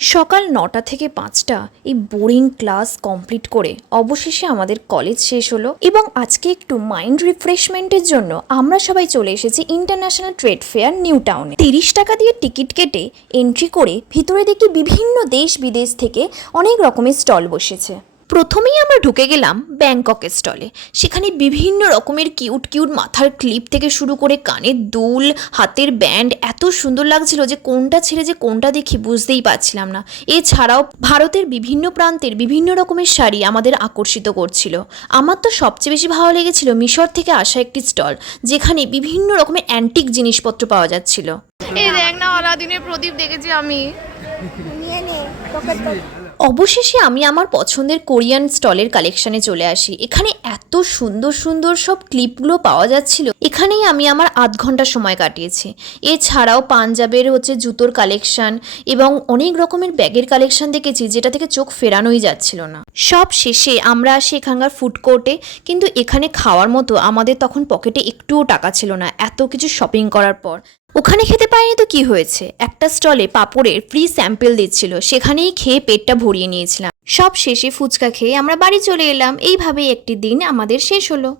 সকাল ৯টা থেকে ৫টা এই বোরিং ক্লাস কমপ্লিট করে অবশেষে আমাদের কলেজ শেষ হলো এবং আজকে একটু মাইন্ড রিফ্রেশমেন্টের জন্য আমরা সবাই চলে এসেছি ইন্টারন্যাশনাল ট্রেড ফেয়ার নিউ টাউনে। ৩০ টাকা দিয়ে টিকিট কেটে এন্ট্রি করে ভিতরে দেখি বিভিন্ন দেশ বিদেশ থেকে অনেক রকমের স্টল বসেছে। প্রথমেই আমরা ঢুকে গেলাম ব্যাংককের স্টলে। সেখানে বিভিন্ন রকমের কিউট কিউট মাথার ক্লিপ থেকে শুরু করে কানের দুল, হাতের ব্যান্ড এত সুন্দর লাগছিল যে কোনটা ছেড়ে যে কোনটা দেখি বুঝতেই পারছিলাম না। এছাড়াও ভারতের বিভিন্ন প্রান্তের বিভিন্ন রকমের শাড়ি আমাদের আকর্ষিত করছিল। আমার তো সবচেয়ে বেশি ভালো লেগেছিল মিশর থেকে আসা একটি স্টল, যেখানে বিভিন্ন রকমের অ্যান্টিক জিনিসপত্র পাওয়া যাচ্ছিল। এই দেখ না, আলাদিনের প্রদীপ দেখেছি আমি। অবশেষে আমি আমার পছন্দের কোরিয়ান স্টলের কালেকশানে চলে আসি। এখানে এত সুন্দর সুন্দর সব ক্লিপগুলো পাওয়া যাচ্ছিল, এখানেই আমি আমার আধ ঘন্টা সময় কাটিয়েছি। এছাড়াও পাঞ্জাবের জুতোর কালেকশান এবং অনেক রকমের ব্যাগের কালেকশান দেখেছি, যেটা থেকে চোখ ফেরানোই যাচ্ছিল না। সব শেষে আমরা আসি এখানকার ফুড কোর্টে, কিন্তু এখানে খাওয়ার মতো আমাদের তখন পকেটে একটুও টাকা ছিল না এত কিছু শপিং করার পর। ওখানে খেতে পারিনি তো কি হয়েছে, একটা স্টলে পাঁপড়ের ফ্রি স্যাম্পেল দিচ্ছিল, সেখানেই খেয়ে পেটটা ভরিয়ে নিয়েছিলাম। সব শেষে ফুচকা খেয়ে আমরা বাড়ি চলে এলাম। এইভাবেই একটি দিন আমাদের শেষ হলো।